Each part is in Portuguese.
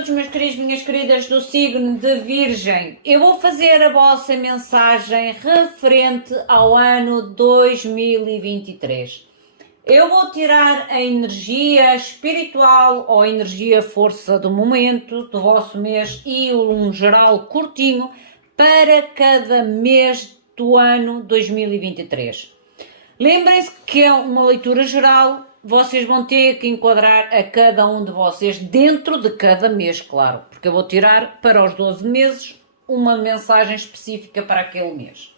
todos, meus queridos, minhas queridas do signo de Virgem. Eu vou fazer a vossa mensagem referente ao ano 2023. Eu vou tirar a energia espiritual ou a energia força do momento do vosso mês e um geral curtinho para cada mês do ano 2023. Lembrem-se que é uma leitura geral. Vocês vão ter que enquadrar a cada um de vocês dentro de cada mês, claro, porque eu vou tirar para os 12 meses uma mensagem específica para aquele mês.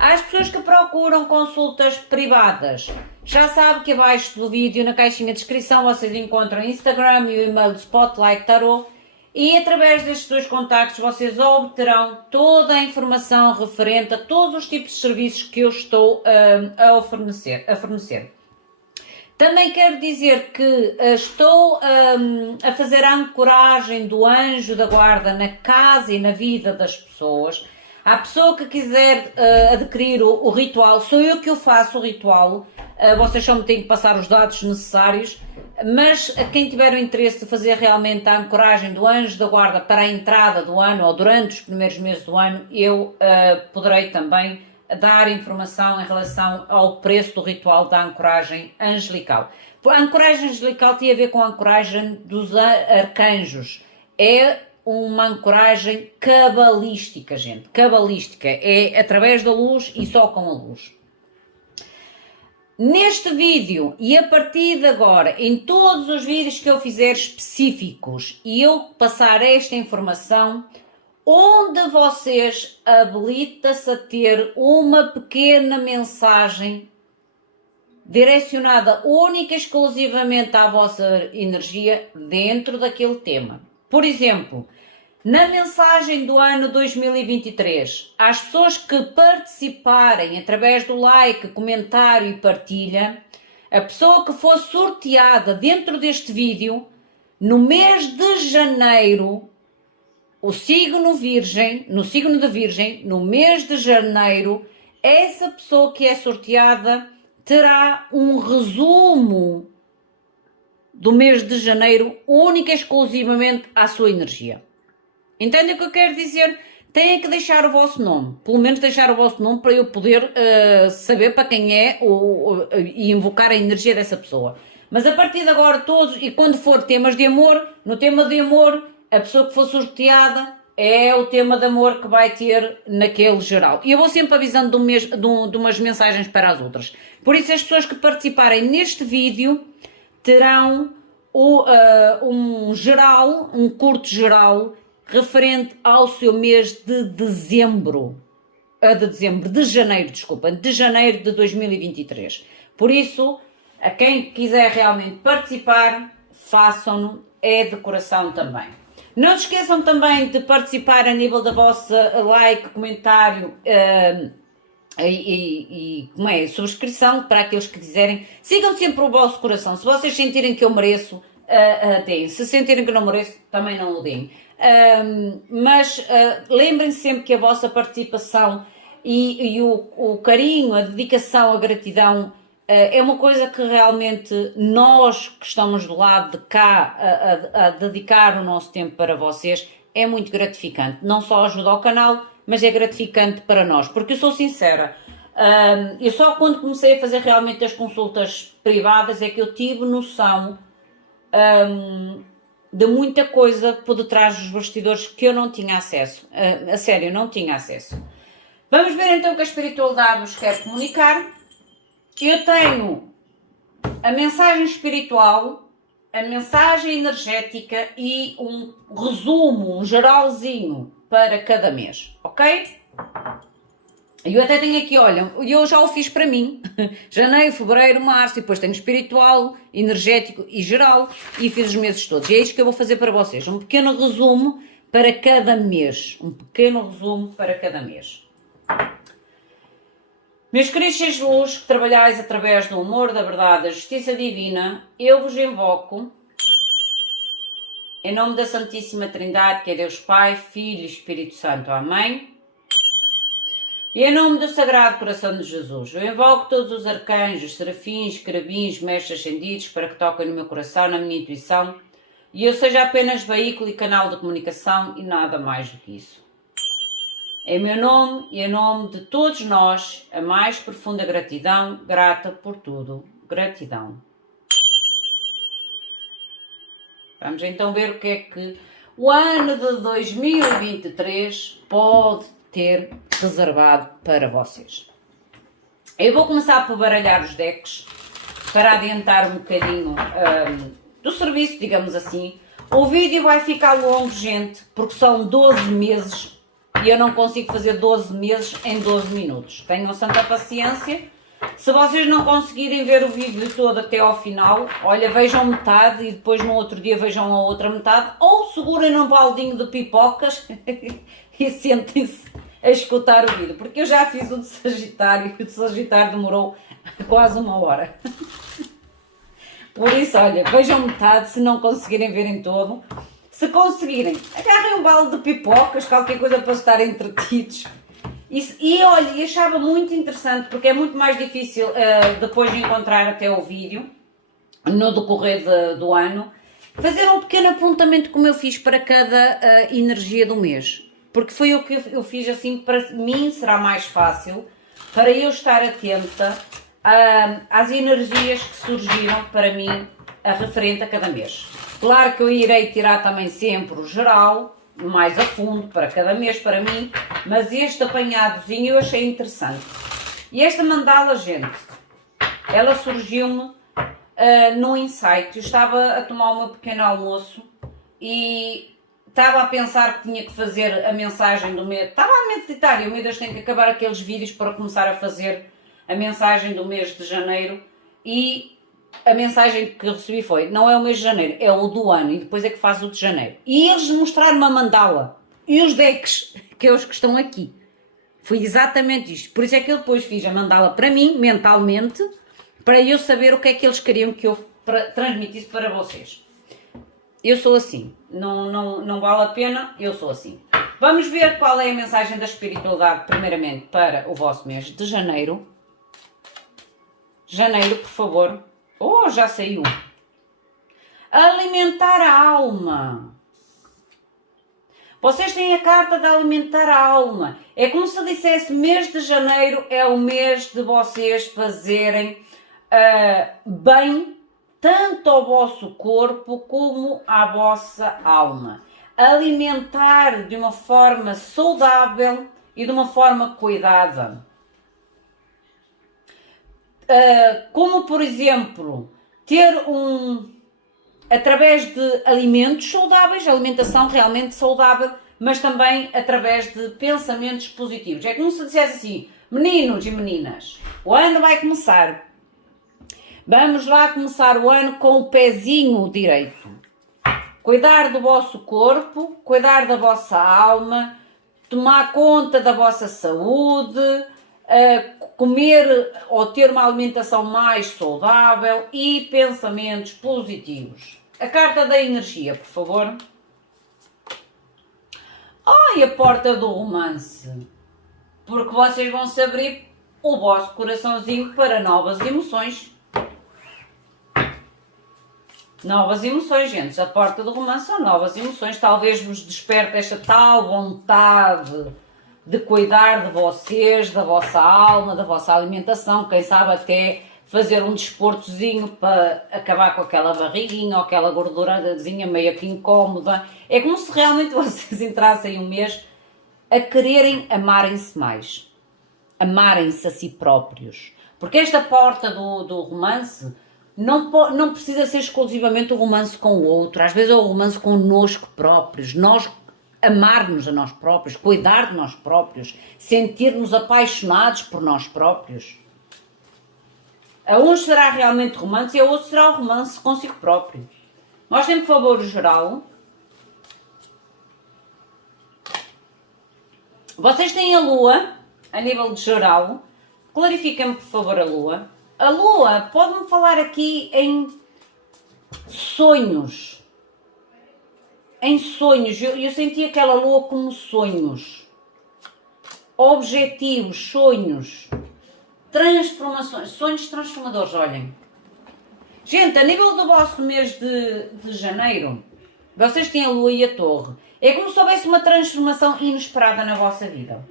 Às pessoas que procuram consultas privadas, já sabem que abaixo do vídeo, na caixinha de descrição, vocês encontram o Instagram e o e-mail de Spotlight Tarot e através destes dois contactos vocês obterão toda a informação referente a todos os tipos de serviços que eu estou a fornecer. Também quero dizer que estou a fazer a ancoragem do anjo da guarda na casa e na vida das pessoas. A pessoa que quiser adquirir o ritual, sou eu que eu faço o ritual, vocês só me têm que passar os dados necessários, mas quem tiver o interesse de fazer realmente a ancoragem do anjo da guarda para a entrada do ano ou durante os primeiros meses do ano, eu poderei também dar informação em relação ao preço do ritual da ancoragem angelical. A ancoragem angelical tem a ver com a ancoragem dos arcanjos. É uma ancoragem cabalística, gente. Cabalística. É através da luz e só com a luz. Neste vídeo e a partir de agora, em todos os vídeos que eu fizer específicos e eu passar esta informação, onde vocês habilita-se a ter uma pequena mensagem direcionada única e exclusivamente à vossa energia dentro daquele tema. Por exemplo, na mensagem do ano 2023, às pessoas que participarem através do like, comentário e partilha, a pessoa que for sorteada dentro deste vídeo, no mês de janeiro, o signo Virgem, no signo de Virgem, no mês de janeiro, essa pessoa que é sorteada terá um resumo do mês de janeiro, única e exclusivamente à sua energia. Entendem o que eu quero dizer? Têm que deixar o vosso nome, pelo menos deixar o vosso nome para eu poder saber para quem é e invocar a energia dessa pessoa. Mas a partir de agora todos, e quando for temas de amor, no tema de amor, a pessoa que for sorteada é o tema de amor que vai ter naquele geral. E eu vou sempre avisando de umas mensagens para as outras. Por isso as pessoas que participarem neste vídeo terão um geral, um curto geral, referente ao seu mês de dezembro. De janeiro de 2023. Por isso, a quem quiser realmente participar, façam-no, é de coração também. Não se esqueçam também de participar a nível da vossa like, comentário e subscrição para aqueles que quiserem. Sigam sempre o vosso coração. Se vocês sentirem que eu mereço, deem. Se sentirem que não mereço, também não o deem. Mas lembrem-se sempre que a vossa participação e o carinho, a dedicação, a gratidão é uma coisa que realmente nós que estamos do lado de cá a dedicar o nosso tempo para vocês é muito gratificante. Não só ajuda ao canal, mas é gratificante para nós. Porque eu sou sincera, eu só quando comecei a fazer realmente as consultas privadas é que eu tive noção de muita coisa por detrás dos bastidores que eu não tinha acesso. A sério, não tinha acesso. Vamos ver então o que a espiritualidade nos quer comunicar. Eu tenho a mensagem espiritual, a mensagem energética e um resumo, um geralzinho para cada mês, ok? Eu até tenho aqui, olha, eu já o fiz para mim, janeiro, fevereiro, março, e depois tenho espiritual, energético e geral, e fiz os meses todos. E é isto que eu vou fazer para vocês, um pequeno resumo para cada mês, Meus queridos seres de luz, que trabalhais através do amor, da verdade, da justiça divina, eu vos invoco, em nome da Santíssima Trindade, que é Deus Pai, Filho e Espírito Santo. Amém? E em nome do Sagrado Coração de Jesus, eu invoco todos os arcanjos, serafins, querubins, mestres ascendidos, para que toquem no meu coração, na minha intuição, e eu seja apenas veículo e canal de comunicação e nada mais do que isso. Em meu nome e em nome de todos nós, a mais profunda gratidão, grata por tudo. Gratidão. Vamos então ver o que é que o ano de 2023 pode ter reservado para vocês. Eu vou começar por baralhar os decks para adiantar um bocadinho do serviço, digamos assim. O vídeo vai ficar longo, gente, porque são 12 meses e eu não consigo fazer 12 meses em 12 minutos. Tenham santa paciência. Se vocês não conseguirem ver o vídeo todo até ao final, olha, vejam metade e depois no outro dia vejam a outra metade, ou segurem num baldinho de pipocas e sentem-se a escutar o vídeo, porque eu já fiz o de Sagitário e o de Sagitário demorou quase 1 hora. Por isso, olha, vejam metade se não conseguirem ver em todo. Se conseguirem, agarrem um balde de pipocas, qualquer coisa para estarem entretidos. E olha, achava muito interessante, porque é muito mais difícil depois de encontrar até o vídeo, no decorrer do ano, fazer um pequeno apontamento como eu fiz para cada energia do mês. Porque foi o que eu fiz assim, para mim será mais fácil, para eu estar atenta às energias que surgiram para mim referente a cada mês. Claro que eu irei tirar também sempre o geral, mais a fundo, para cada mês, para mim, mas este apanhadozinho eu achei interessante. E esta mandala, gente, ela surgiu-me num insight. Eu estava a tomar o meu pequeno almoço e estava a pensar que tinha que fazer a mensagem do mês. Estava a meditar e o meu Deus, tem que acabar aqueles vídeos para começar a fazer a mensagem do mês de janeiro. E a mensagem que eu recebi foi, não é o mês de janeiro, é o do ano, e depois é que faz o de janeiro. E eles mostraram uma mandala e os decks, que é os que estão aqui. Foi exatamente isto. Por isso é que eu depois fiz a mandala para mim, mentalmente, para eu saber o que é que eles queriam que eu transmitisse para vocês. Eu sou assim, não vale a pena, eu sou assim. Vamos ver qual é a mensagem da espiritualidade, primeiramente, para o vosso mês de janeiro. Janeiro, por favor. Oh, já saiu. Alimentar a alma. Vocês têm a carta de alimentar a alma. É como se eu dissesse, mês de janeiro é o mês de vocês fazerem bem tanto ao vosso corpo como à vossa alma. Alimentar de uma forma saudável e de uma forma cuidada. Como, por exemplo, ter através de alimentos saudáveis, alimentação realmente saudável, mas também através de pensamentos positivos. É como se dissesse assim, meninos e meninas, o ano vai começar. Vamos lá começar o ano com o pezinho direito. Cuidar do vosso corpo, cuidar da vossa alma, tomar conta da vossa saúde, comer ou ter uma alimentação mais saudável e pensamentos positivos. A carta da energia, por favor. E a porta do romance. Porque vocês vão se abrir o vosso coraçãozinho para novas emoções. Novas emoções, gente. A porta do romance são novas emoções. Talvez vos desperte esta tal vontade de cuidar de vocês, da vossa alma, da vossa alimentação, quem sabe até fazer um desportozinho para acabar com aquela barriguinha ou aquela gordurazinha meio que incómoda. É como se realmente vocês entrassem um mês a quererem amarem-se mais, amarem-se a si próprios. Porque esta porta do romance não precisa ser exclusivamente o romance com o outro, às vezes é o romance connosco próprios, nós amar-nos a nós próprios, cuidar de nós próprios, sentir-nos apaixonados por nós próprios. A um será realmente romance e a outro será o romance consigo próprio. Mostrem, por favor, o geral. Vocês têm a lua, a nível de geral. Clarifiquem-me, por favor, a lua. A lua pode-me falar aqui em sonhos. Em sonhos. Eu senti aquela lua como sonhos. Objetivos, sonhos. Transformações. Sonhos transformadores, olhem. Gente, a nível do vosso mês de janeiro, Vocês têm a lua e a torre. É como se houvesse uma transformação inesperada na vossa vida.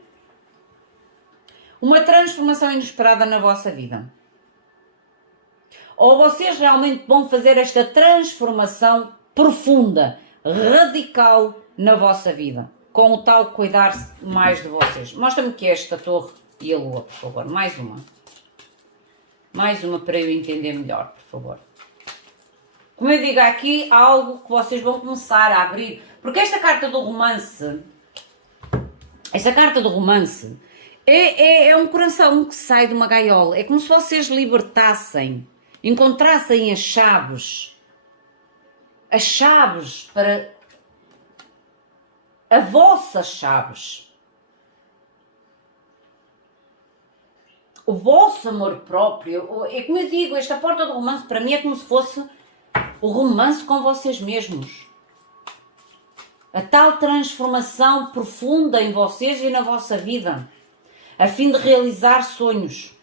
Uma transformação inesperada na vossa vida. Ou vocês realmente vão fazer esta transformação profunda, radical na vossa vida. Com o tal cuidar-se mais de vocês. Mostra-me que é esta torre e a lua, por favor. Mais uma. Mais uma para eu entender melhor, por favor. Como eu digo, aqui há algo que vocês vão começar a abrir. Porque esta carta do romance, é um coração que sai de uma gaiola. É como se vocês libertassem, encontrassem as chaves para as vossas chaves. O vosso amor próprio. É como eu digo, esta porta do romance para mim é como se fosse o romance com vocês mesmos. A tal transformação profunda em vocês e na vossa vida, a fim de realizar sonhos.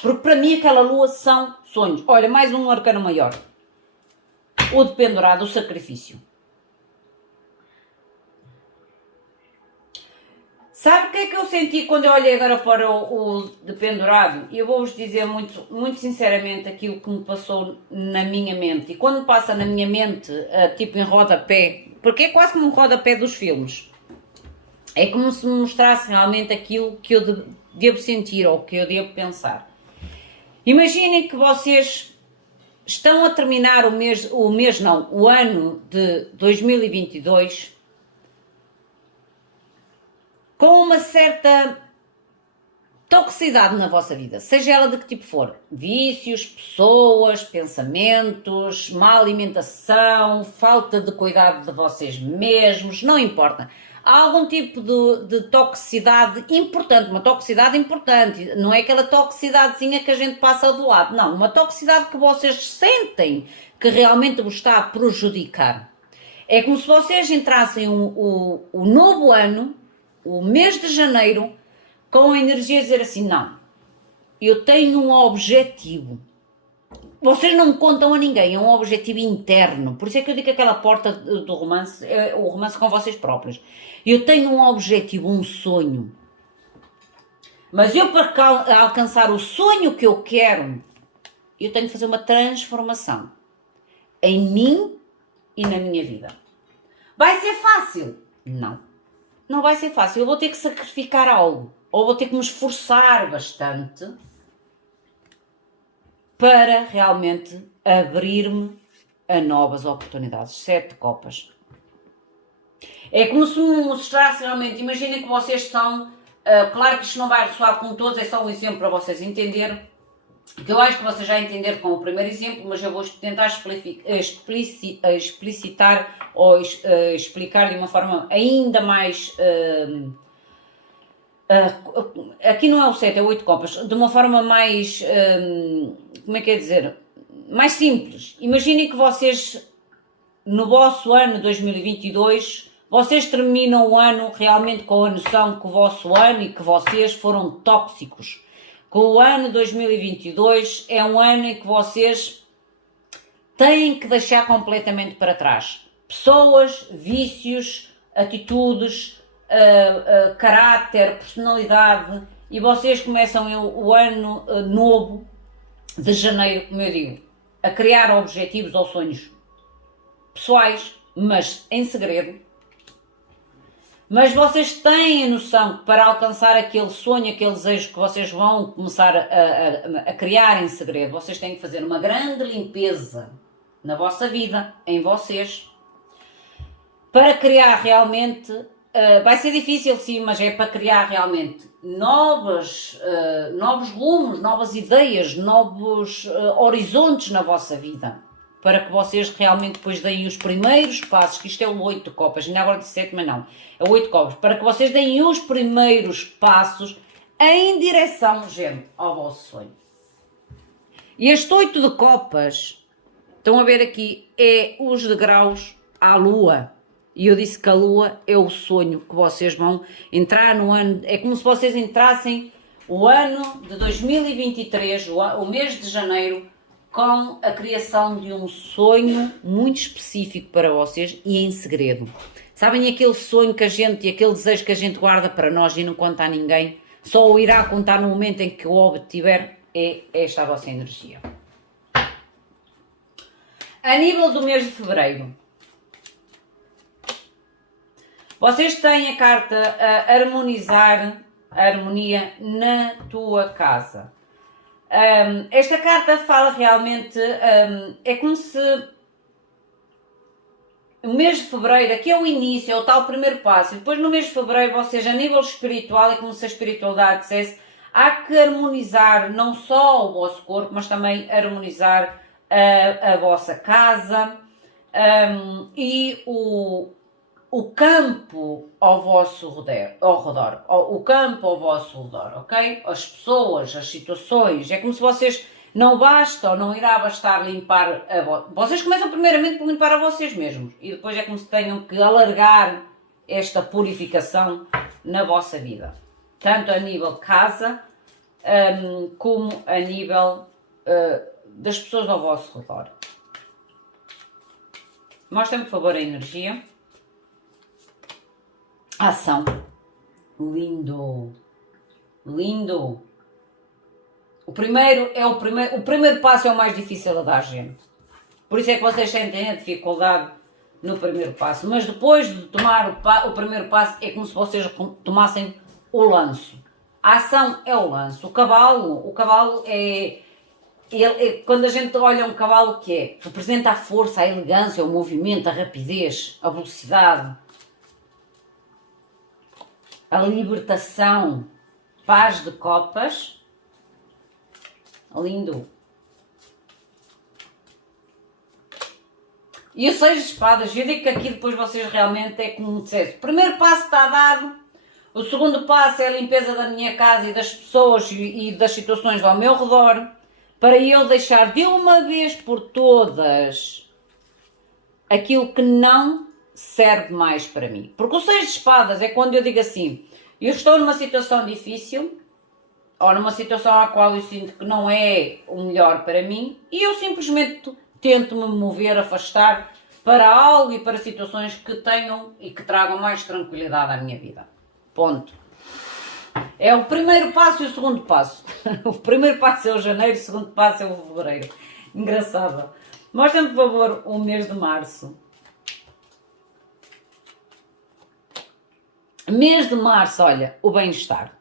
Porque para mim aquela lua são sonhos. Olha, mais um arcano maior. O de pendurado, o sacrifício. Sabe o que é que eu senti quando eu olhei agora para o de pendurado? E eu vou-vos dizer muito sinceramente aquilo que me passou na minha mente. E quando passa na minha mente, tipo em rodapé, porque é quase como um rodapé dos filmes. É como se me mostrasse realmente aquilo que eu devo sentir ou que eu devo pensar. Imaginem que vocês estão a terminar o ano de 2022 com uma certa toxicidade na vossa vida, seja ela de que tipo for. Vícios, pessoas, pensamentos, má alimentação, falta de cuidado de vocês mesmos, não importa. Há algum tipo de toxicidade importante, uma toxicidade importante, não é aquela toxicidadezinha que a gente passa do lado, não, uma toxicidade que vocês sentem que realmente vos está a prejudicar. É como se vocês entrassem o novo ano, o mês de janeiro, com a energia de dizer assim, não, eu tenho um objetivo. Vocês não contam a ninguém, é um objetivo interno. Por isso é que eu digo que aquela porta do romance é o romance com vocês próprios. Eu tenho um objetivo, um sonho. Mas eu, para alcançar o sonho que eu quero, eu tenho que fazer uma transformação em mim e na minha vida. Vai ser fácil? Não. Não vai ser fácil. Eu vou ter que sacrificar algo. Ou vou ter que me esforçar bastante para realmente abrir-me a novas oportunidades. 7 de copas. É como se me mostrasse realmente, imaginem que vocês são, claro que isto não vai ressoar com todos, é só um exemplo para vocês entenderem, que eu acho que vocês já entenderam com o primeiro exemplo, mas eu vou tentar explicitar ou explicar de uma forma ainda mais... aqui não é o 7, é o 8 copas, de uma forma mais, como é que é dizer, mais simples. Imaginem que vocês, no vosso ano 2022, vocês terminam o ano realmente com a noção que o vosso ano e que vocês foram tóxicos. Que o ano 2022 é um ano em que vocês têm que deixar completamente para trás. Pessoas, vícios, atitudes, caráter, personalidade, e vocês começam o ano novo de janeiro, como eu digo, a criar objetivos ou sonhos pessoais, mas em segredo. Mas vocês têm a noção que para alcançar aquele sonho, aquele desejo que vocês vão começar a criar em segredo, vocês têm que fazer uma grande limpeza na vossa vida, em vocês, para criar realmente... vai ser difícil sim, mas é para criar realmente novos rumos, novas ideias, novos horizontes na vossa vida. Para que vocês realmente depois deem os primeiros passos, que isto é o 8 de copas, ainda agora de 7, mas não, é o 8 de copas. Para que vocês deem os primeiros passos em direção, gente, ao vosso sonho. E este 8 de copas, estão a ver aqui, é os degraus à lua. E eu disse que a lua é o sonho que vocês vão entrar no ano, é como se vocês entrassem o ano de 2023, o mês de janeiro, com a criação de um sonho muito específico para vocês e em segredo. Sabem aquele sonho que a gente, e aquele desejo que a gente guarda para nós e não conta a ninguém? Só o irá contar no momento em que o obtiver. É esta a vossa energia. A nível do mês de fevereiro, vocês têm a carta a harmonizar a harmonia na tua casa. Esta carta fala realmente, é como se o mês de fevereiro, aqui é o início, é o tal primeiro passo, e depois no mês de fevereiro, vocês a nível espiritual, é como se a espiritualidade dissesse, há que harmonizar não só o vosso corpo, mas também harmonizar a vossa casa e o campo ao vosso redor, o campo ao vosso redor, ok? As pessoas, as situações, é como se vocês não basta ou não irá bastar limpar vocês começam primeiramente por limpar a vocês mesmos e depois é como se tenham que alargar esta purificação na vossa vida, tanto a nível casa como a nível das pessoas ao vosso redor. Mostrem-me, por favor, a energia. Ação. Lindo. Lindo. O primeiro passo é o mais difícil a dar, gente. Por isso é que vocês sentem a dificuldade no primeiro passo. Mas depois de tomar o primeiro passo é como se vocês tomassem o lanço. A ação é o lanço. O cavalo é quando a gente olha um cavalo, o que é? Representa a força, a elegância, o movimento, a rapidez, a velocidade, a libertação. Paz de copas. Lindo. E o 6 de espadas, eu digo que aqui depois vocês realmente é como dissesse, o primeiro passo está dado, o segundo passo é a limpeza da minha casa e das pessoas e das situações ao meu redor, para eu deixar de uma vez por todas aquilo que não serve mais para mim. Porque o 6 de espadas é quando eu digo assim, eu estou numa situação difícil, ou numa situação à qual eu sinto que não é o melhor para mim, e eu simplesmente tento me mover, afastar para algo e para situações que tenham e que tragam mais tranquilidade à minha vida. Ponto. É o primeiro passo e o segundo passo. O primeiro passo é o janeiro, o segundo passo é o fevereiro. Engraçado. Mostra-me, por favor, o mês de março. Mês de março, olha, o bem-estar.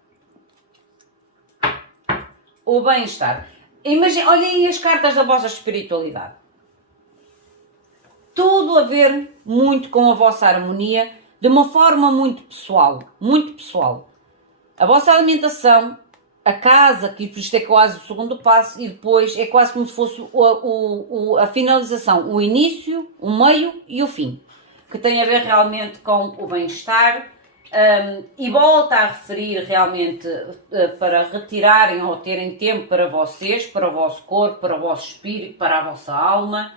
O bem-estar. Imagina, olhem aí as cartas da vossa espiritualidade. Tudo a ver muito com a vossa harmonia, de uma forma muito pessoal. Muito pessoal. A vossa alimentação, a casa, que isto é quase o segundo passo, e depois é quase como se fosse a finalização, o início, o meio e o fim. Que tem a ver realmente com o bem-estar. E volto a referir realmente para retirarem ou terem tempo para vocês, para o vosso corpo, para o vosso espírito, para a vossa alma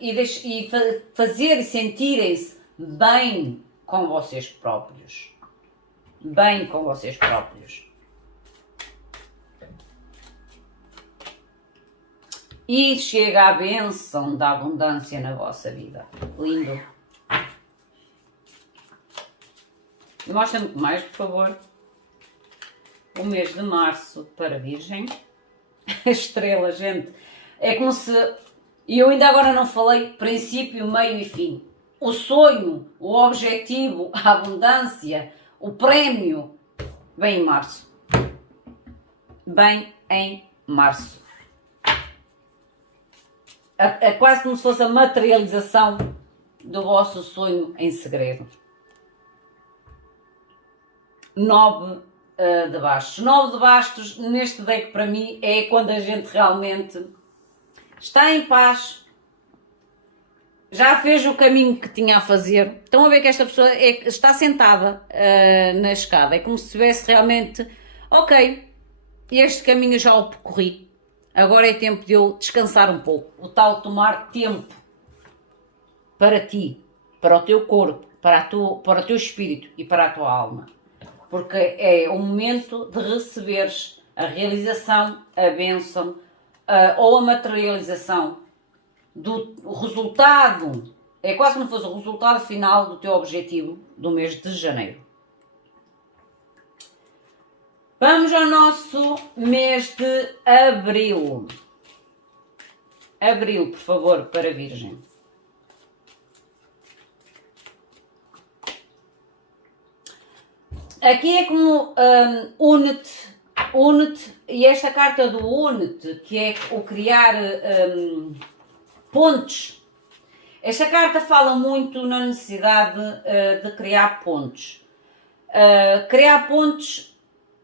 e fazer e sentirem-se bem com vocês próprios. Bem com vocês próprios. E chega a bênção da abundância na vossa vida. Lindo. Mostra-me mais, por favor. O mês de março para Virgem. A estrela, gente. É como se... E eu ainda agora não falei princípio, meio e fim. O sonho, o objetivo, a abundância, o prémio. Bem em março. Bem em março. É quase como se fosse a materialização do vosso sonho em segredo. 9 de bastos. 9 de bastos neste deck para mim é quando a gente realmente está em paz, já fez o caminho que tinha a fazer. Estão a ver que esta pessoa está sentada na escada, é como se tivesse realmente, ok, este caminho já o percorri, agora é tempo de eu descansar um pouco. O tal tomar tempo para ti, para o teu corpo, para o teu espírito e para a tua alma. Porque é o momento de receberes a realização, a bênção, ou a materialização do resultado, é quase como se fosse o resultado final do teu objetivo do mês de janeiro. Vamos ao nosso mês de abril. Abril, por favor, para Virgem. Aqui é como une-te, e esta carta do une-te, que é o criar pontes. Esta carta fala muito na necessidade de criar pontes. Criar pontes,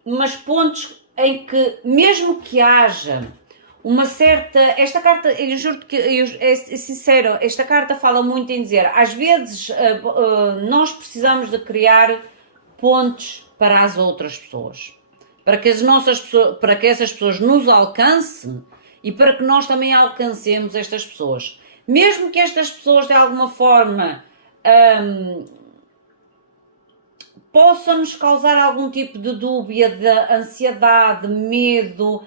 mas pontes em que, mesmo que haja uma certa... Esta carta, eu juro que, é sincero, esta carta fala muito em dizer, às vezes nós precisamos de criar pontes para as outras pessoas, para que essas pessoas nos alcancem e para que nós também alcancemos estas pessoas. Mesmo que estas pessoas de alguma forma possam nos causar algum tipo de dúvida, de ansiedade, de medo,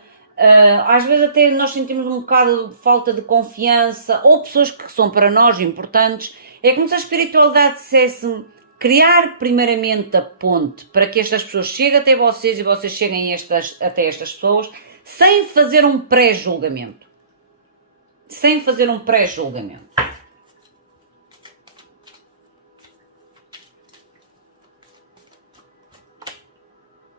às vezes até nós sentimos um bocado de falta de confiança, ou pessoas que são para nós importantes, é como se a espiritualidade dissesse criar primeiramente a ponte para que estas pessoas cheguem até vocês e vocês cheguem até estas pessoas sem fazer um pré-julgamento. Sem fazer um pré-julgamento.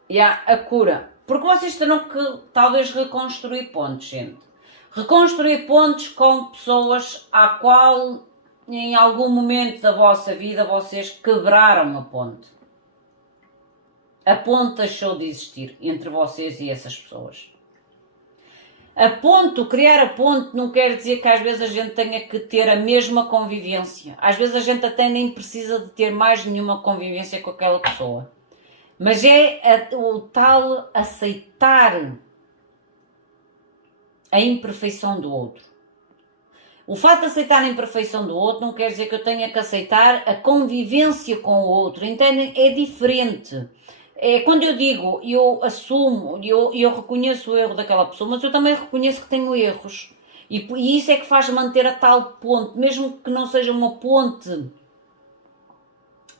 E há a cura. Porque vocês terão que talvez reconstruir pontes, gente. Reconstruir pontes com pessoas à qual em algum momento da vossa vida vocês quebraram a ponte. A ponte deixou de existir entre vocês e essas pessoas. A ponte, criar a ponte não quer dizer que às vezes a gente tenha que ter a mesma convivência. Às vezes a gente até nem precisa de ter mais nenhuma convivência com aquela pessoa. Mas é o tal aceitar a imperfeição do outro. O fato de aceitar a imperfeição do outro não quer dizer que eu tenha que aceitar a convivência com o outro, entendem? É diferente. É quando eu digo, eu assumo, eu reconheço o erro daquela pessoa, mas eu também reconheço que tenho erros. E isso é que faz manter a tal ponte, mesmo que não seja uma ponte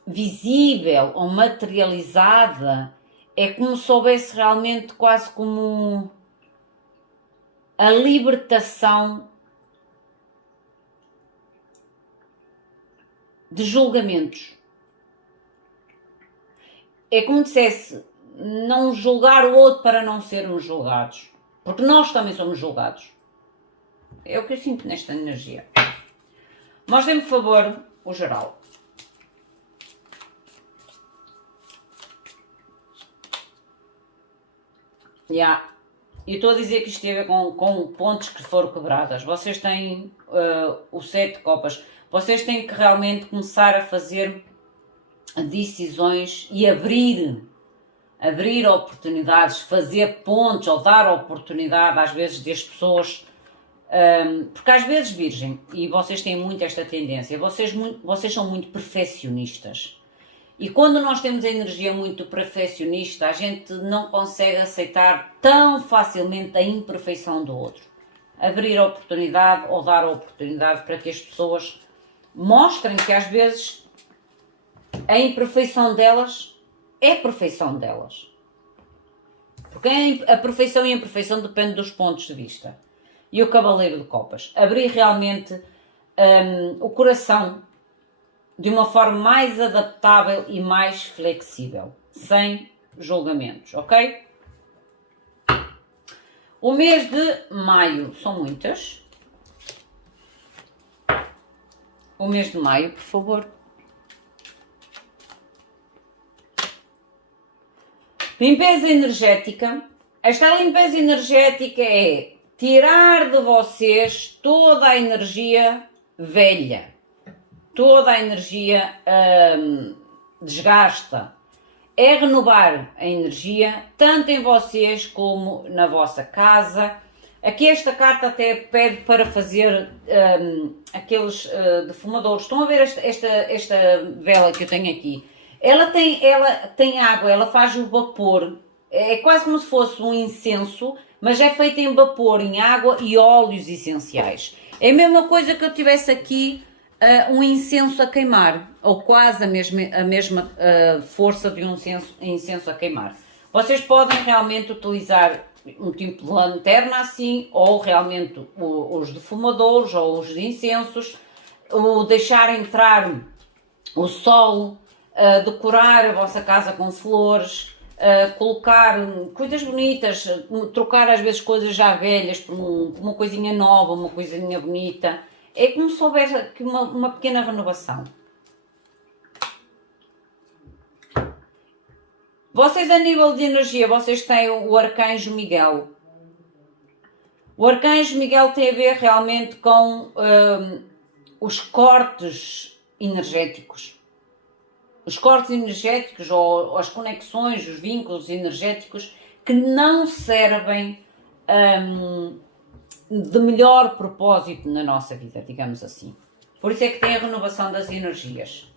visível ou materializada, é como se houvesse realmente quase como a libertação de julgamentos. É como dissesse, não julgar o outro para não sermos julgados. Porque nós também somos julgados. É o que eu sinto nesta energia. Mostrem-me, por favor, o geral. Eu estou a dizer que isto tem a ver com pontes que foram quebradas. Vocês têm o 7 de copas. Vocês têm que realmente começar a fazer decisões e abrir oportunidades, fazer pontos ou dar oportunidade às vezes das pessoas, porque às vezes, Virgem, e vocês têm muito esta tendência, vocês são muito perfeccionistas. E quando nós temos a energia muito perfeccionista, a gente não consegue aceitar tão facilmente a imperfeição do outro. Abrir a oportunidade ou dar a oportunidade para que as pessoas mostrem que às vezes a imperfeição delas é a perfeição delas. Porque a perfeição e a imperfeição depende dos pontos de vista. E o Cavaleiro de Copas. Abrir realmente o coração de uma forma mais adaptável e mais flexível, sem julgamentos, ok? O mês de maio, são muitas. O mês de maio, por favor. Limpeza energética. Esta limpeza energética é tirar de vocês toda a energia velha. Toda a energia desgasta. É renovar a energia, tanto em vocês como na vossa casa. Aqui esta carta até pede para fazer aqueles defumadores. Estão a ver esta vela que eu tenho aqui? Ela tem água, ela faz o vapor. É quase como se fosse um incenso, mas é feita em vapor, em água e óleos essenciais. É a mesma coisa que eu tivesse aqui um incenso a queimar, ou quase a mesma força de um incenso a queimar. Vocês podem realmente utilizar um tipo de lanterna assim, ou realmente os defumadores, ou os de incensos, o deixar entrar o sol, decorar a vossa casa com flores, colocar coisas bonitas, trocar às vezes coisas já velhas por uma coisinha nova, uma coisinha bonita. É como se houvesse aqui uma pequena renovação. Vocês, a nível de energia, vocês têm o Arcanjo Miguel. O Arcanjo Miguel tem a ver realmente com os cortes energéticos. Os cortes energéticos ou as conexões, os vínculos energéticos que não servem de melhor propósito na nossa vida, digamos assim. Por isso é que tem a renovação das energias.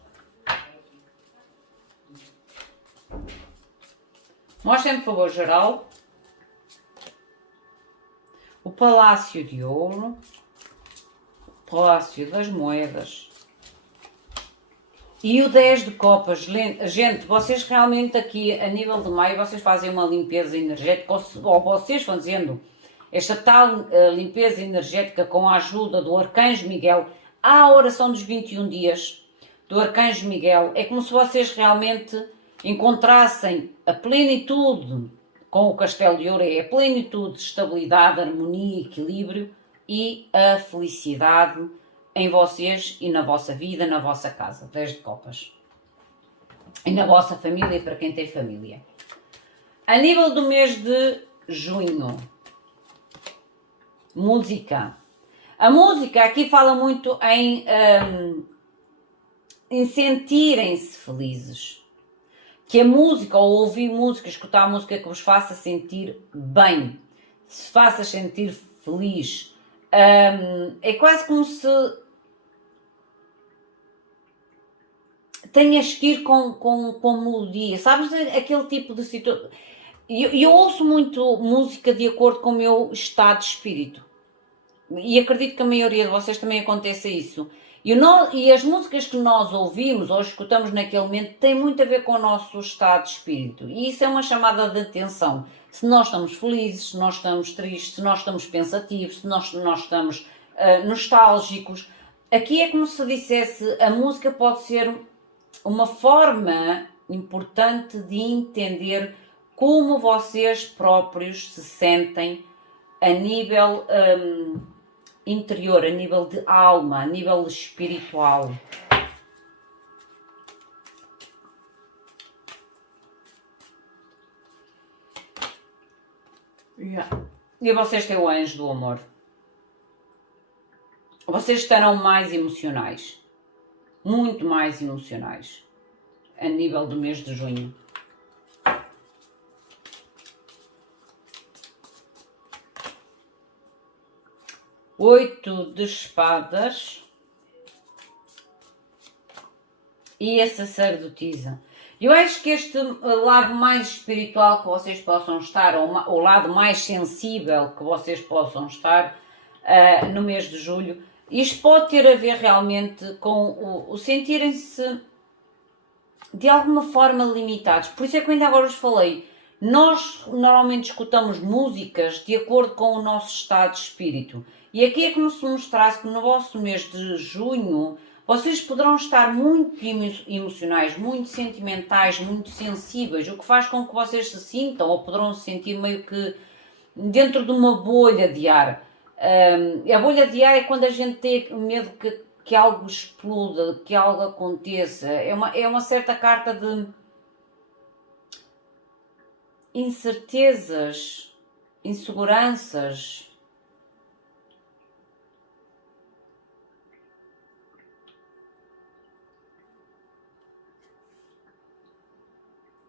Mostrem-me, por favor, geral. O Palácio de Ouro. O Palácio das Moedas. E o 10 de copas. Gente, vocês realmente aqui, a nível de maio, vocês fazem uma limpeza energética, ou vocês fazendo esta tal limpeza energética com a ajuda do Arcanjo Miguel, à oração dos 21 dias do Arcanjo Miguel, é como se vocês realmente encontrassem a plenitude com o Castelo de Ouro, é a plenitude, estabilidade, harmonia, equilíbrio e a felicidade em vocês e na vossa vida, na vossa casa, 10 de copas. E na vossa família, para quem tem família. A nível do mês de junho, música. A música aqui fala muito em sentirem-se felizes. Que a música, ou ouvir música, escutar música que vos faça sentir bem, se faça sentir feliz. É quase como se tenhas que ir com melodia, sabes? Aquele tipo de situação. Eu ouço muito música de acordo com o meu estado de espírito. E acredito que a maioria de vocês também aconteça isso. E as músicas que nós ouvimos ou escutamos naquele momento têm muito a ver com o nosso estado de espírito. E isso é uma chamada de atenção. Se nós estamos felizes, se nós estamos tristes, se nós estamos pensativos, se nós estamos nostálgicos. Aqui é como se dissesse, a música pode ser uma forma importante de entender como vocês próprios se sentem a nível interior, a nível de alma, a nível espiritual. E vocês têm o anjo do amor. Vocês estarão mais emocionais. Muito mais emocionais. A nível do mês de junho. Oito de espadas e a sacerdotisa. Eu acho que este lado mais espiritual que vocês possam estar, ou o lado mais sensível que vocês possam estar no mês de julho, isto pode ter a ver realmente com o sentirem-se de alguma forma limitados. Por isso é que eu ainda agora vos falei, nós normalmente escutamos músicas de acordo com o nosso estado de espírito. E aqui é como se mostrasse que no vosso mês de junho vocês poderão estar muito emocionais, muito sentimentais, muito sensíveis, o que faz com que vocês se sintam ou poderão se sentir meio que dentro de uma bolha de ar. A bolha de ar é quando a gente tem medo que algo exploda, que algo aconteça. É uma certa carta de incertezas, inseguranças.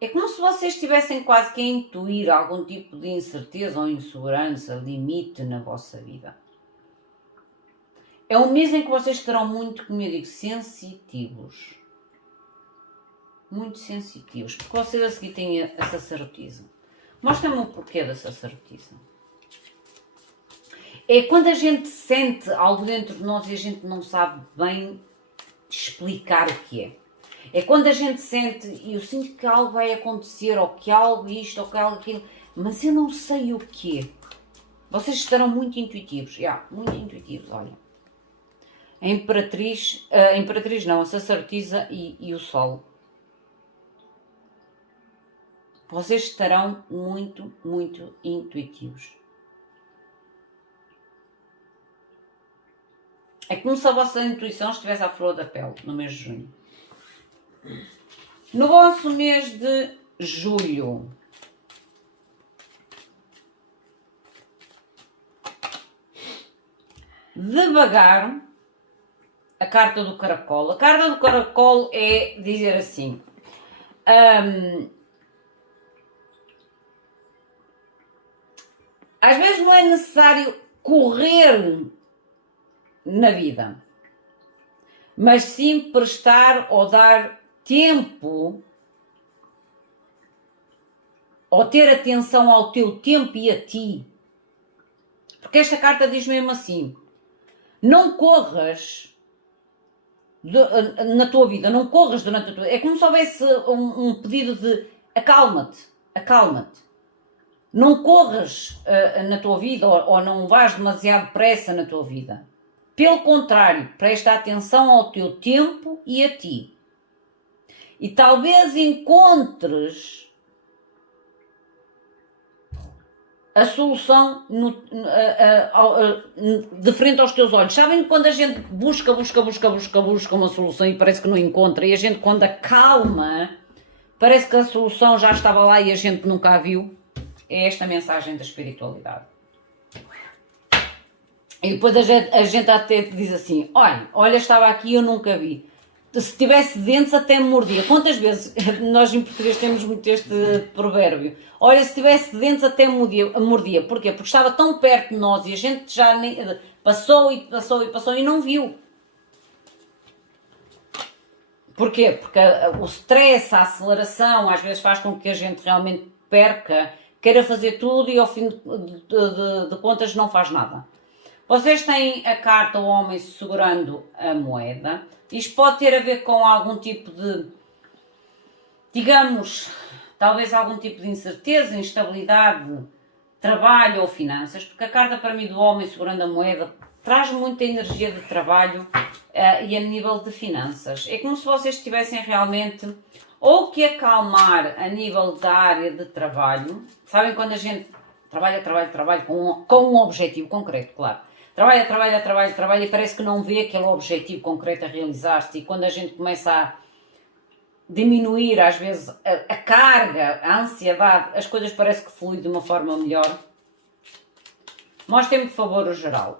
É como se vocês estivessem quase que a intuir algum tipo de incerteza ou insegurança, limite na vossa vida. É um mês em que vocês estarão muito, como eu digo, sensitivos. Muito sensitivos. Porque vocês a seguir têm a sacerdotisa. Mostra-me o porquê da sacerdotisa. É quando a gente sente algo dentro de nós e a gente não sabe bem explicar o que é. É quando a gente sente, e eu sinto que algo vai acontecer, ou que algo isto, ou que algo aquilo, mas eu não sei o que é. Vocês estarão muito intuitivos, muito intuitivos, olha. A Imperatriz não, a Sacerdotisa e o Sol. Vocês estarão muito, muito intuitivos. É como se a vossa intuição estivesse à flor da pele no mês de junho. No vosso mês de julho, devagar, a carta do caracol. A carta do caracol é dizer assim: às vezes não é necessário correr na vida, mas sim prestar ou dar tempo, ou ter atenção ao teu tempo e a ti. Porque esta carta diz mesmo assim: não corras na tua vida, não corras durante a tua vida. É como se houvesse um pedido de acalma-te, acalma-te. Não corras na tua vida ou não vás demasiado depressa na tua vida. Pelo contrário, presta atenção ao teu tempo e a ti. E talvez encontres a solução de frente aos teus olhos. Sabem quando a gente busca uma solução e parece que não encontra, e a gente quando acalma, parece que a solução já estava lá e a gente nunca a viu? É esta a mensagem da espiritualidade. E depois a gente até diz assim: olha, estava aqui e eu nunca vi. Se tivesse dentes até me mordia. Quantas vezes nós em português temos muito este provérbio? Olha, se tivesse dentes até me mordia. Porquê? Porque estava tão perto de nós e a gente já passou e não viu. Porquê? Porque o stress, a aceleração, às vezes faz com que a gente realmente perca, queira fazer tudo e ao fim de contas não faz nada. Vocês têm a carta, o homem segurando a moeda. Isto pode ter a ver com algum tipo de, digamos, talvez algum tipo de incerteza, instabilidade, trabalho ou finanças, porque a carta para mim do homem segurando a moeda traz muita energia de trabalho e a nível de finanças. É como se vocês estivessem realmente ou que acalmar a nível da área de trabalho. Sabem quando a gente trabalha com um objetivo concreto, claro. Trabalha e parece que não vê aquele objetivo concreto a realizar-se, e quando a gente começa a diminuir às vezes a carga, a ansiedade, as coisas parecem que fluem de uma forma melhor. Mostrem-me por favor o geral.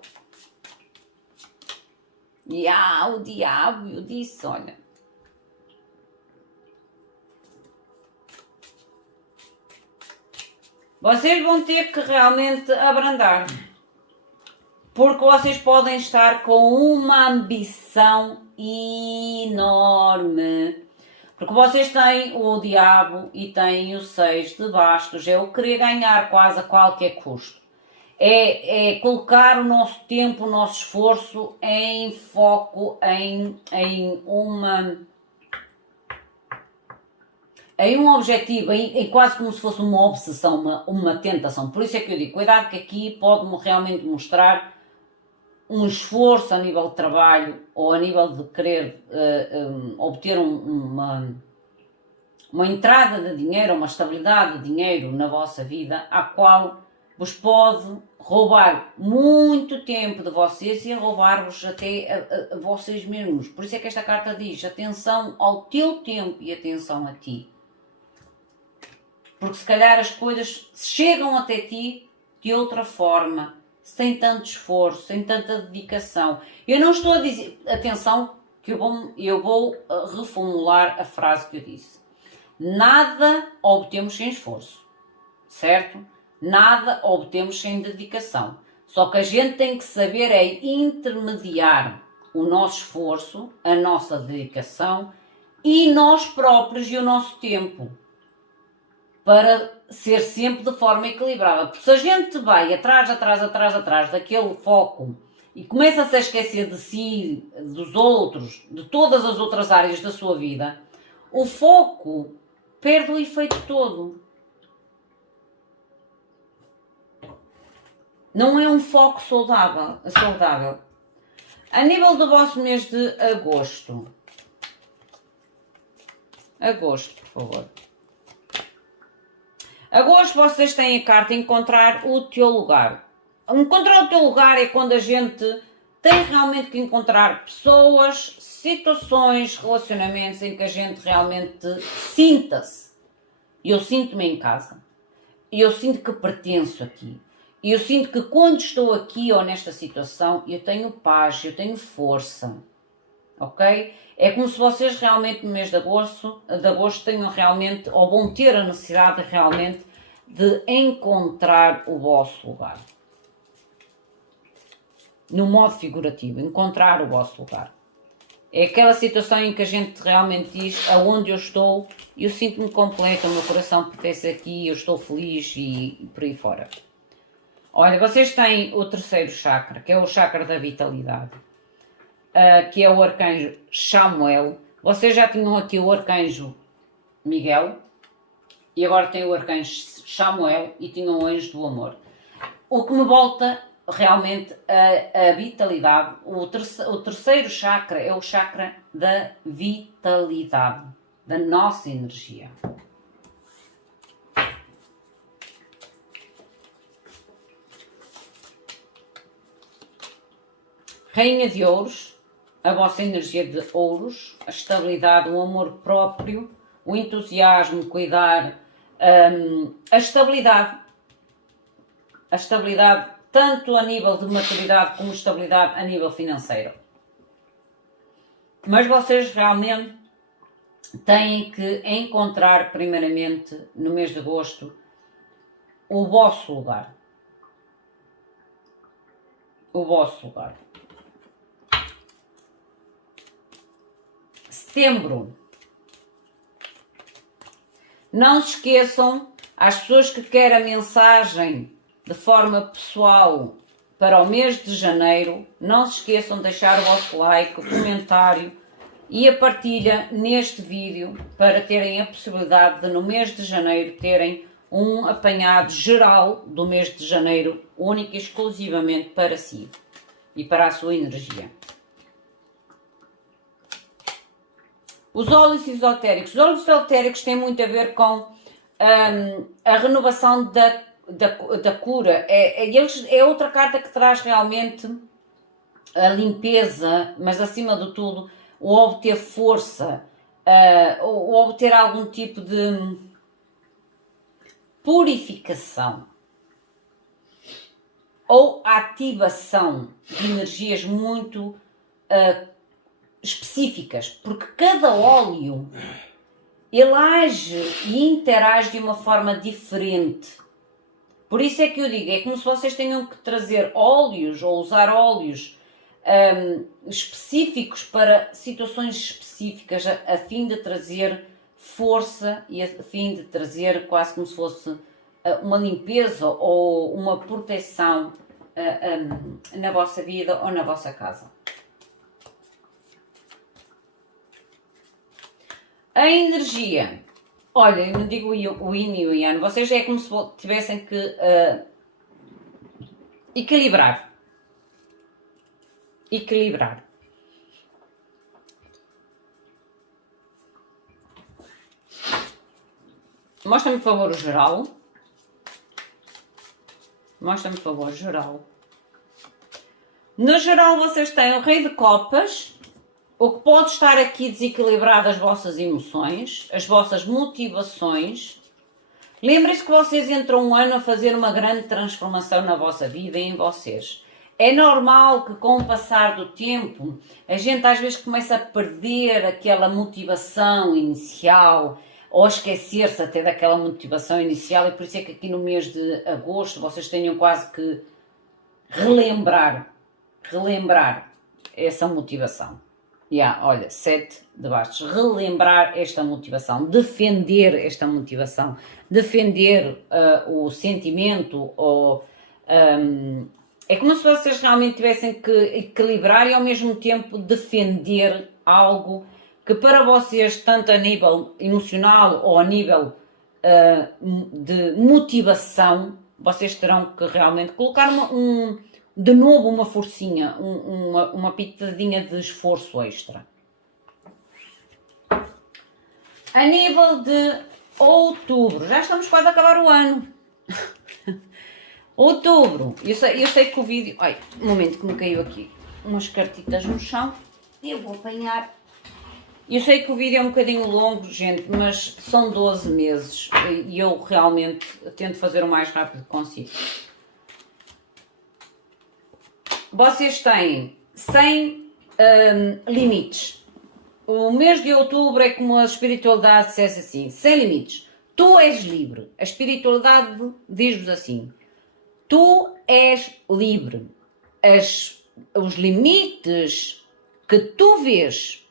E o diabo, eu disse, olha. Vocês vão ter que realmente abrandar. Porque vocês podem estar com uma ambição enorme. Porque vocês têm o diabo e têm o 6 de bastos. É o querer ganhar quase a qualquer custo. É colocar o nosso tempo, o nosso esforço em foco, em um objetivo, em quase como se fosse uma obsessão, uma tentação. Por isso é que eu digo, cuidado que aqui pode realmente mostrar um esforço a nível de trabalho ou a nível de querer obter uma entrada de dinheiro, uma estabilidade de dinheiro na vossa vida, a qual vos pode roubar muito tempo de vocês e a roubar-vos até a vocês mesmos. Por isso é que esta carta diz: atenção ao teu tempo e atenção a ti. Porque se calhar as coisas chegam até ti de outra forma, sem tanto esforço, sem tanta dedicação. Eu não estou a dizer, atenção, que eu vou reformular a frase que eu disse. Nada obtemos sem esforço, certo? Nada obtemos sem dedicação. Só que a gente tem que saber intermediar o nosso esforço, a nossa dedicação e nós próprios e o nosso tempo para ser sempre de forma equilibrada. Porque se a gente vai atrás daquele foco e começa-se a esquecer de si, dos outros, de todas as outras áreas da sua vida, o foco perde o efeito todo. Não é um foco saudável. A nível do vosso mês de agosto. Agosto, por favor. Agosto vocês têm a carta encontrar o teu lugar. Encontrar o teu lugar é quando a gente tem realmente que encontrar pessoas, situações, relacionamentos em que a gente realmente sinta-se. Eu sinto-me em casa. E eu sinto que pertenço aqui. E eu sinto que quando estou aqui ou nesta situação, eu tenho paz, eu tenho força. Ok? É como se vocês realmente no mês de agosto tenham realmente, ou vão ter a necessidade realmente de encontrar o vosso lugar. No modo figurativo, encontrar o vosso lugar. É aquela situação em que a gente realmente diz aonde eu estou, eu sinto-me completa, o meu coração pertence aqui, eu estou feliz e por aí fora. Olha, vocês têm o terceiro chakra, que é o chakra da vitalidade, que é o arcanjo Chamuel. Vocês já tinham aqui o arcanjo Miguel, e agora tem o arcanjo Chamuel e tinham o anjo do amor. O que me volta realmente a vitalidade, o terceiro chakra é o chakra da vitalidade, da nossa energia. Rainha de Ouros, a vossa energia de ouros, a estabilidade, o amor próprio, o entusiasmo, cuidar, a estabilidade tanto a nível de maturidade como estabilidade a nível financeiro. Mas vocês realmente têm que encontrar primeiramente no mês de agosto o vosso lugar. O vosso lugar. Setembro. Não se esqueçam, às pessoas que querem a mensagem de forma pessoal para o mês de janeiro, não se esqueçam de deixar o vosso like, o comentário e a partilha neste vídeo para terem a possibilidade de no mês de janeiro terem um apanhado geral do mês de janeiro, único e exclusivamente para si e para a sua energia. Os óleos esotéricos. Os óleos esotéricos têm muito a ver com a renovação da cura. É outra carta que traz realmente a limpeza, mas acima de tudo o obter força, o obter algum tipo de purificação ou ativação de energias muito específicas, porque cada óleo ele age e interage de uma forma diferente. Por isso é que eu digo, é como se vocês tenham que trazer óleos ou usar óleos específicos para situações específicas, a fim de trazer força e a fim de trazer quase como se fosse uma limpeza ou uma proteção na vossa vida ou na vossa casa. A energia. Olha, eu não digo o yin e o yang, vocês é como se tivessem que equilibrar. Equilibrar. Mostra-me, por favor, o geral. Mostra-me, por favor, o geral. No geral, vocês têm o Rei de Copas, o que pode estar aqui desequilibrado as vossas emoções, as vossas motivações. Lembrem-se que vocês entram um ano a fazer uma grande transformação na vossa vida e em vocês. É normal que com o passar do tempo, a gente às vezes começa a perder aquela motivação inicial, ou a esquecer-se até daquela motivação inicial, e por isso é que aqui no mês de agosto vocês tenham quase que relembrar essa motivação. Olha, 7 de bastos. Relembrar esta motivação, defender esta motivação, defender o sentimento, ou é como se vocês realmente tivessem que equilibrar e ao mesmo tempo defender algo que para vocês, tanto a nível emocional ou a nível de motivação, vocês terão que realmente colocar de novo uma forcinha, uma pitadinha de esforço extra. A nível de outubro, já estamos quase a acabar o ano. Outubro, eu sei que o vídeo... Ai, um momento que me caiu aqui umas cartitas no chão, eu vou apanhar. Eu sei que o vídeo é um bocadinho longo, gente, mas são 12 meses e eu realmente tento fazer o mais rápido que consigo. Vocês têm 100 limites. O mês de outubro é como a espiritualidade dissesse assim, sem limites. Tu és livre. A espiritualidade diz-vos assim, tu és livre. Os limites que tu vês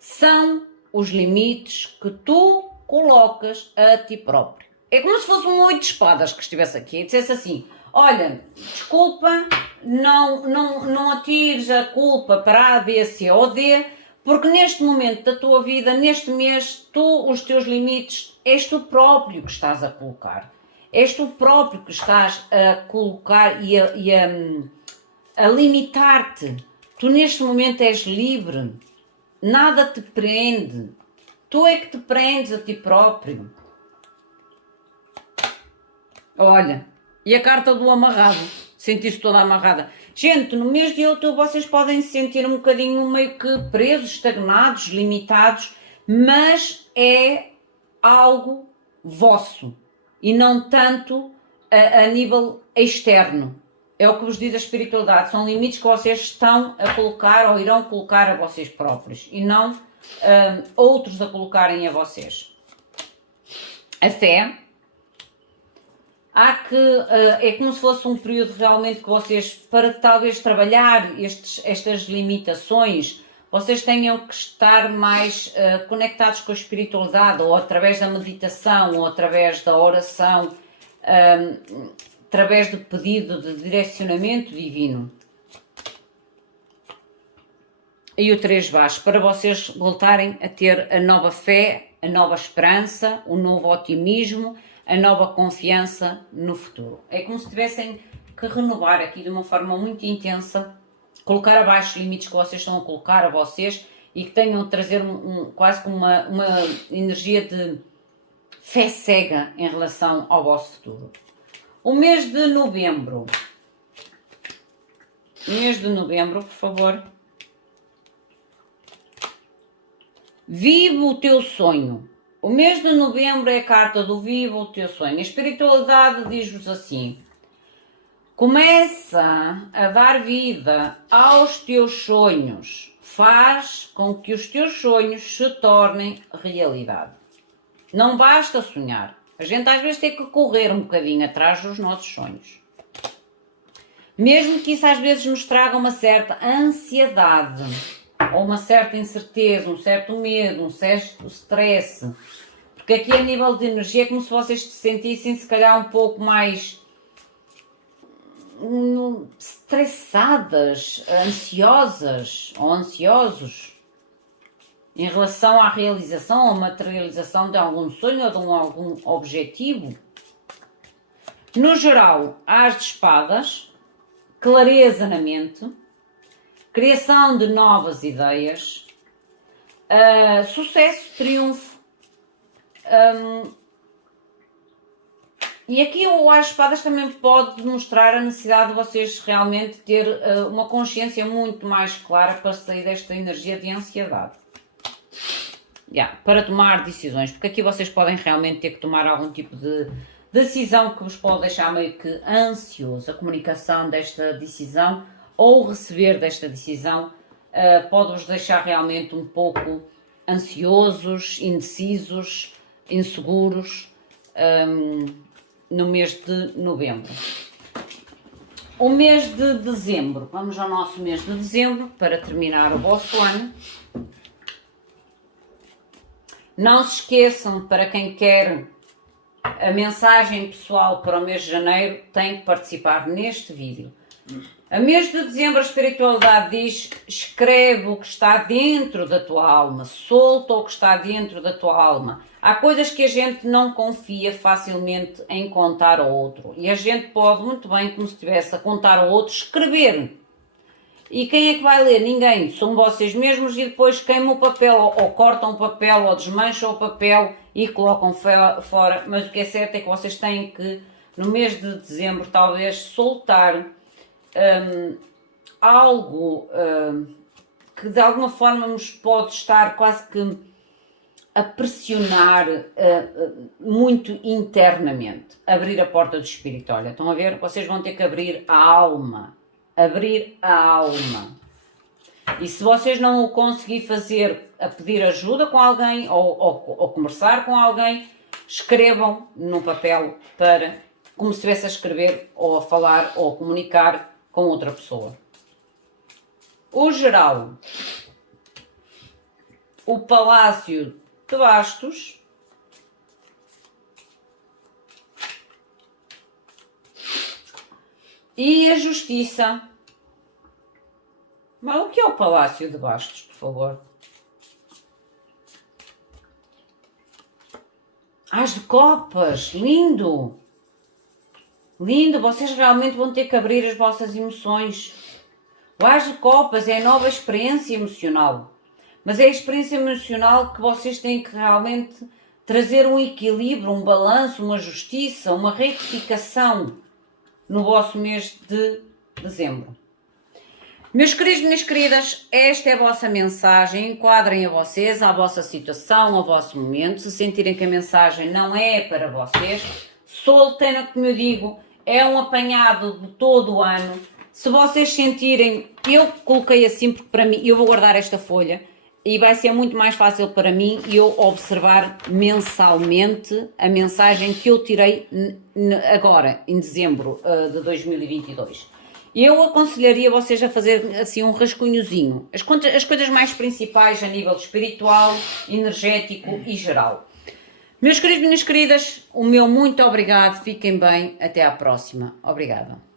são os limites que tu colocas a ti próprio. É como se fosse um 8 de espadas que estivesse aqui e dissesse assim, olha, desculpa, não atires a culpa para A, B, C ou D, porque neste momento da tua vida, neste mês, os teus limites, és tu próprio que estás a colocar. És tu próprio que estás a colocar e a limitar-te. Tu neste momento és livre. Nada te prende. Tu é que te prendes a ti próprio. Olha, e a carta do amarrado. Senti-se toda amarrada. Gente, no mês de outubro vocês podem se sentir um bocadinho meio que presos, estagnados, limitados, mas é algo vosso e não tanto a nível externo. É o que vos diz a espiritualidade, são limites que vocês estão a colocar ou irão colocar a vocês próprios e não outros a colocarem a vocês. A fé, é como se fosse um período realmente que vocês, para talvez trabalhar estas limitações, vocês tenham que estar mais conectados com a espiritualidade, ou através da meditação, ou através da oração, através do pedido de direcionamento divino. E o 3 baixo, para vocês voltarem a ter a nova fé, a nova esperança, o novo otimismo, a nova confiança no futuro. É como se tivessem que renovar aqui de uma forma muito intensa, colocar abaixo os limites que vocês estão a colocar a vocês e que tenham de trazer quase como uma energia de fé cega em relação ao vosso futuro. O mês de novembro. Mês de novembro, por favor. Vive o teu sonho. O mês de novembro é a carta do Viva o teu sonho. A espiritualidade diz-vos assim, começa a dar vida aos teus sonhos. Faz com que os teus sonhos se tornem realidade. Não basta sonhar. A gente às vezes tem que correr um bocadinho atrás dos nossos sonhos. Mesmo que isso às vezes nos traga uma certa ansiedade, ou uma certa incerteza, um certo medo, um certo stress. Porque aqui a nível de energia é como se vocês se sentissem se calhar um pouco mais estressadas, ansiosas ou ansiosos em relação à realização ou materialização de algum sonho ou de algum objetivo. No geral, as de espadas, clareza na mente, criação de novas ideias, sucesso, triunfo. E aqui o As de Espadas também pode demonstrar a necessidade de vocês realmente ter uma consciência muito mais clara para sair desta energia de ansiedade. Para tomar decisões, porque aqui vocês podem realmente ter que tomar algum tipo de decisão que vos pode deixar meio que ansioso. A comunicação desta decisão ou receber desta decisão pode-vos deixar realmente um pouco ansiosos, indecisos, inseguros no mês de novembro. o mês de dezembro. Vamos ao nosso mês de dezembro para terminar o vosso ano. Não se esqueçam, para quem quer a mensagem pessoal para o mês de janeiro, tem que participar neste vídeo. A mês de dezembro a espiritualidade diz: escreve o que está dentro da tua alma, solta o que está dentro da tua alma. Há coisas que a gente não confia facilmente em contar ao outro. E a gente pode muito bem, como se estivesse a contar ao outro, escrever. E quem é que vai ler? Ninguém. São vocês mesmos e depois queimam o papel, ou cortam o papel, ou desmancham o papel e colocam fora. Mas o que é certo é que vocês têm que, no mês de dezembro, talvez soltar algo que de alguma forma nos pode estar quase que a pressionar muito internamente. Abrir a porta do espírito. Olha, estão a ver? Vocês vão ter que abrir a alma. Abrir a alma. E se vocês não o conseguirem fazer a pedir ajuda com alguém ou conversar com alguém, escrevam no papel para, como se estivesse a escrever ou a falar ou a comunicar com outra pessoa. O geral. O Palácio de Bastos. E a Justiça. Mas o que é o Palácio de Bastos, por favor? As de copas, lindo! Lindo, vocês realmente vão ter que abrir as vossas emoções. O As de Copas é a nova experiência emocional. Mas é a experiência emocional que vocês têm que realmente trazer um equilíbrio, um balanço, uma justiça, uma retificação no vosso mês de dezembro. Meus queridos, minhas queridas, esta é a vossa mensagem. Enquadrem a vocês, à vossa situação, ao vosso momento. Se sentirem que a mensagem não é para vocês, soltem-na, como eu digo, é um apanhado de todo o ano. Se vocês sentirem, eu coloquei assim porque para mim, eu vou guardar esta folha e vai ser muito mais fácil para mim eu observar mensalmente a mensagem que eu tirei agora, em dezembro de 2022. Eu aconselharia vocês a fazer assim um rascunhozinho, as coisas mais principais a nível espiritual, energético e geral. Meus queridos e minhas queridas, o meu muito obrigado, fiquem bem, até à próxima. Obrigada.